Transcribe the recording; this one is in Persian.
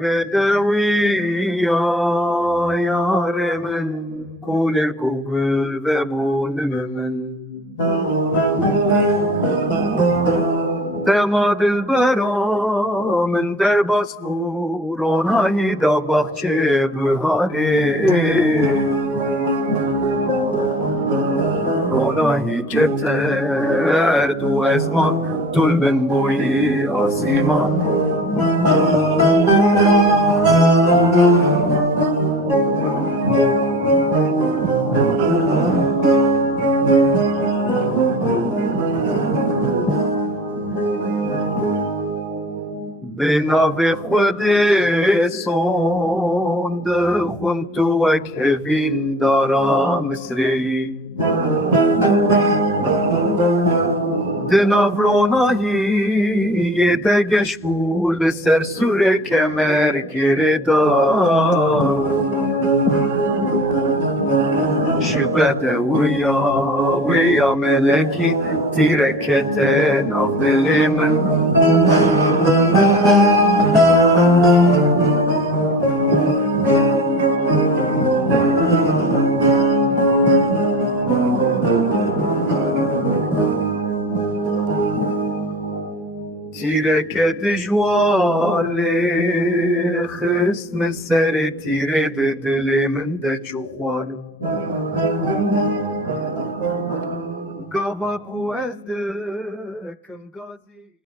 Bedeviya yaremin kulir kugul ve bulmemin Tema dilbera min derbas ronayı da bahçe bihare ronayı kepter du ezman tulbin boyi asiman بنابه خود سوند خونتو وک هفین دارا مصری دنافرونایی یه دگش بول سر سور کمر گردار شبت ویا ملکی تیرکت ناف دل من تیرکت جوالی خسم سر تیره ده دل من ده چوخوانو گاوا کو از دکم گازی